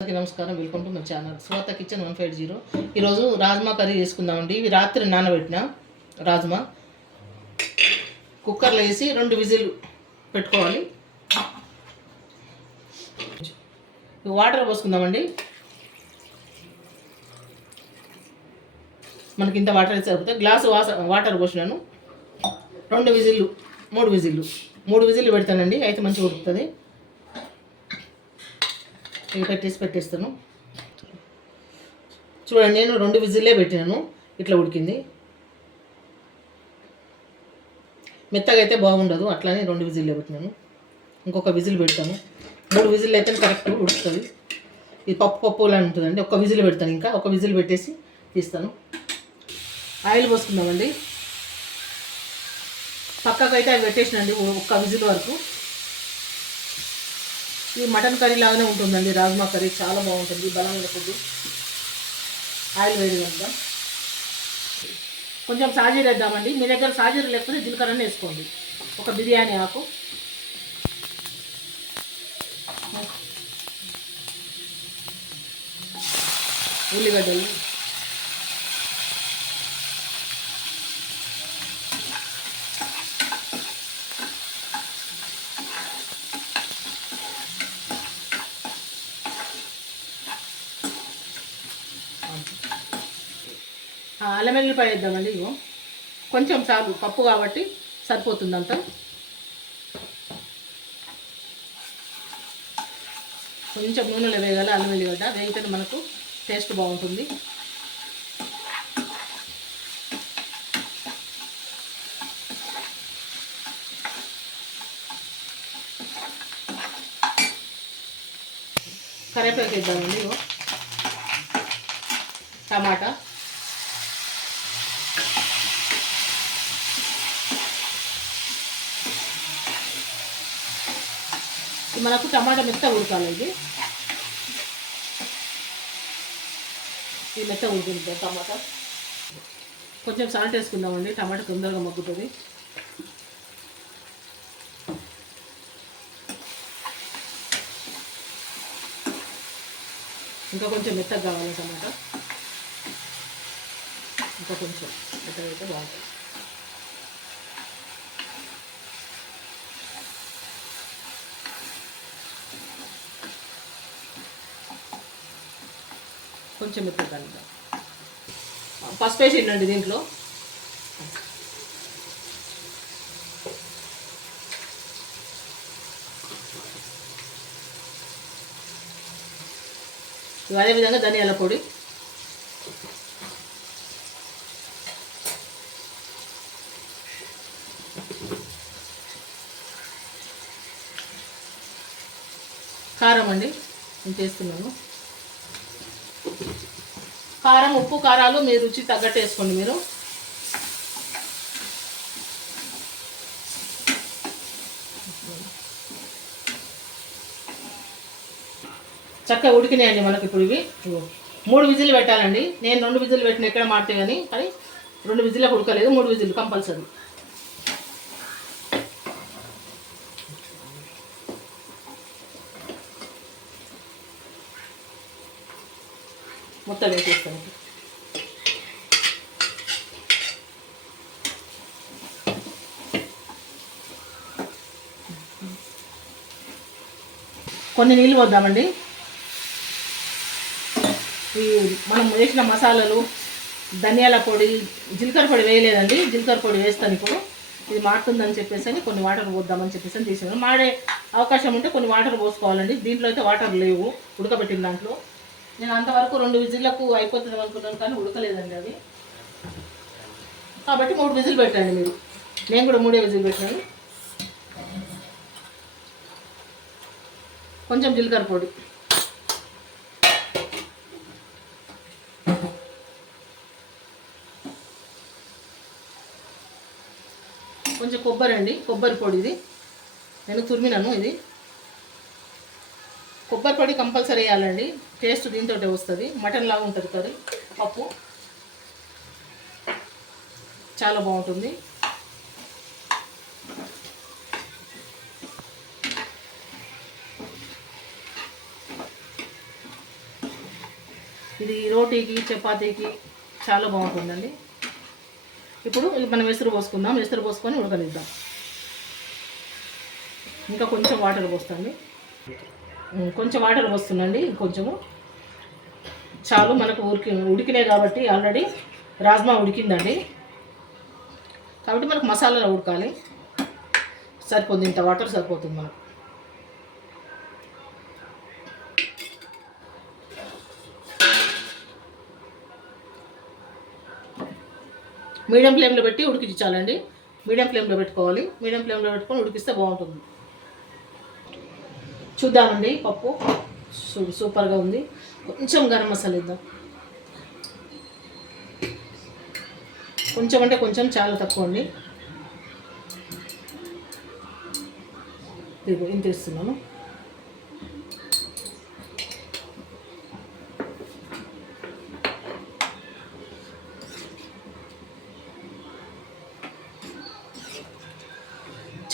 అందరికీ నమస్కారం. Welcome to my channel Swatha kitchen 150. ఈరోజు రాజ్మా కర్రీ చేసుకుందామండి. ఇవి రాత్రి నానబెట్టిన రాజ్మా కుక్కర్లో వేసి 2 విజిల్ పెట్టుకోవాలి. వాటర్ పోసుకుందామండి. మనకి ఇంత వాటర్ అయితే సరిపోతుంది. Glass water పోసినాను. 2 విజిల్లు 3 విజిల్లు పెడతానండి. అయితే మంచిగా ఉడుకుతుంది. ఇవి పెట్టేస్తాను. చూడండి, నేను 2 విజిల్లే పెట్టినాను. ఇట్లా ఉడికింది. మెత్తగా అయితే బాగుండదు, అట్లానే 2 విజిల్లే పెట్టినాను. ఇంకొక విజిల్ పెడతాను. 3 విజిల్ అయితే కరెక్ట్ ఉడుకుతుంది. ఇది పప్పులా ఉంటుందండి. ఒక విజిల్ పెడతాను. ఇంకా ఒక విజిల్ పెట్టేసి తీస్తాను. ఆయిల్ పోసుకుందామండి. పక్కకు అయితే అవి పెట్టేసినండి ఒక్క విజిల్ వరకు. ఈ మటన్ కర్రీ లాగానే ఉంటుందండి. రాజ్మా కర్రీ చాలా బాగుంటుంది, బలమైన ఫుడ్. ఆయిల్ వేడి కలుద్దాం. కొంచెం సాజీర వేద్దామండి. మీ దగ్గర సాజీర లేకపోతే జీలకర్రనే వేసుకోండి. ఒక బిర్యానీ ఆకు, ఉల్లిగడ్డలు, అల్లం వెల్లిపాయ వేద్దామండి. ఇగో కొంచెం చాలు, పప్పు కాబట్టి సరిపోతుంది అంతా. కొంచెం నూనెలో వేయాలి. అల్లం వెల్లిగడ్డ వేగితే మనకు టేస్ట్ బాగుంటుంది. కరివేపాకు వేద్దామండి. ఇగో టమాటా, మనకు టమాటా మెత్తగా ఉడకాలి. ఇది మెత్తగా ఉడుకుంటుంది టమాటా. కొంచెం సాల్ట్ వేసుకుందామండి. టమాటా తొందరగా మగ్గుతుంది. ఇంకా కొంచెం మెత్తగా కావాలి టమాటా. ఇంకా కొంచెం మెత్తగా అయితే బాగుంటుంది. కొంచెం మెత్తగా కలుపుదాం. పసుపు వేసిండండి దీంట్లో. అదేవిధంగా ధనియాల పొడి, కారం అండి నేను చేస్తున్నాను. కారం, ఉప్పు, కారాలు మీ రుచి తగ్గట్టు వేసుకోండి మీరు. చక్కగా ఉడికినాయండి మనకి. ఇప్పుడు ఇవి 3 విజిల్ పెట్టాలండి. నేను 2 విజిల్ పెట్టిన ఎక్కడ మాడితే కానీ 2 విజిల్లకు ఉడకలేదు. 3 విజిల్ కంపల్సరీ. మొత్తం వేసేస్తాను. కొన్ని నీళ్ళు పోద్దామండి. ఈ మనం వేసిన మసాలాలు, ధనియాల పొడి, జీలకర్ర పొడి వేయలేదండి. జీలకర్ర పొడి వేస్తాను ఇప్పుడు. ఇది మాడుతుందని చెప్పేసి కొన్ని వాటర్ పోద్దామని చెప్పేసి తీసాను. మాడే అవకాశం ఉంటే కొన్ని వాటర్ పోసుకోవాలండి. దీంట్లో అయితే వాటర్ లేవు ఉడకబెట్టిన దాంట్లో. నేను అంతవరకు 2 విజిల్లకు అయిపోతుంది అనుకున్నాను, కానీ ఉడకలేదండి అది. కాబట్టి 3 విజిల్ పెట్టండి మీరు. నేను కూడా 3 విజిల్ పెట్టాను. కొంచెం జీలకర్ర పొడి, కొంచెం కొబ్బరి అండి, కొబ్బరి పొడి. ఇది నేను తురిమినాను. ఇది కొబ్బరి పొడి కంపల్సరీ వేయాలండి. టేస్ట్ దీంతో వస్తుంది. మటన్ లాగా ఉంటుంది కర్రీ. పప్పు చాలా బాగుంటుంది. ఇది రోటీకి చపాతీకి చాలా బాగుంటుందండి. ఇప్పుడు మనం ఎసురు పోసుకుందాం. ఎసురు పోసుకొని ఉడకనిద్దాం. ఇంకా కొంచెం వాటర్ పోస్తాండి. కొంచెం వాటర్ పోస్తుందండి. కొంచెము చాలు, మనకు ఉడికినాయి కాబట్టి ఆల్రెడీ రాజ్మా ఉడికిందండి. కాబట్టి మనకు మసాలాలో ఉడకాలి. సరిపోతుంది, ఇంత వాటర్ సరిపోతుంది మనకు. మీడియం ఫ్లేమ్లో పెట్టి ఉడికించాలండి. మీడియం ఫ్లేమ్లో పెట్టుకోవాలి. మీడియం ఫ్లేమ్లో పెట్టుకొని ఉడికిస్తే బాగుంటుంది. చూద్దామండి. పప్పు సూపర్గా ఉంది. కొంచెం గరం మసాలా ఇద్దాం. కొంచెం అంటే కొంచెం, చాలా తక్కువ అండి. ఇంత ఇస్తున్నాను.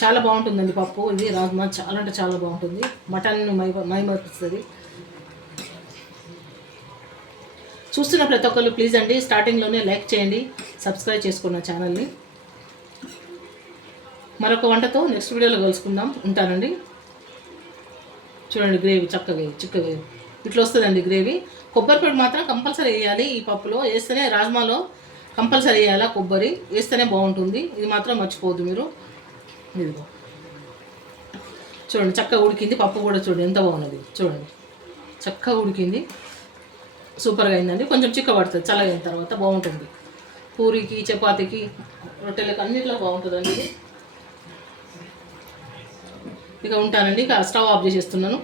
చాలా బాగుంటుందండి పప్పు. ఇది రాజ్మా చాలా అంటే చాలా బాగుంటుంది. మటన్ మైమర్పిస్తుంది. చూస్తున్న ప్రతి ఒక్కరు ప్లీజ్ అండి స్టార్టింగ్లోనే లైక్ చేయండి, సబ్స్క్రైబ్ చేసుకున్న ఛానల్ని. మరొక వంటతో నెక్స్ట్ వీడియోలో కలుసుకుందాం. ఉంటానండి. చూడండి గ్రేవీ చక్కగా చిక్కగా ఇట్లా వస్తుందండి గ్రేవీ. కొబ్బరి పొడి మాత్రం కంపల్సరీ వేయాలి. ఈ పప్పులో వేస్తేనే, రాజ్మాలో కంపల్సరీ వేయాలా, కొబ్బరి వేస్తేనే బాగుంటుంది. ఇది మాత్రం మర్చిపోవద్దు మీరు. ఇదిగో చూడండి చక్కగా ఉడికింది. పప్పు కూడా చూడండి ఎంత బాగున్నది. చూడండి చక్కగా ఉడికింది. సూపర్గా అయిందండి. కొంచెం చిక్క పడుతుంది చల్లగైన తర్వాత, బాగుంటుంది. పూరికి చపాతీకి రొట్టెలకు అన్నిట్లో బాగుంటుందండి ఇది. ఇక ఉంటానండి. ఇక స్టవ్ ఆఫ్ చేసేస్తున్నాను.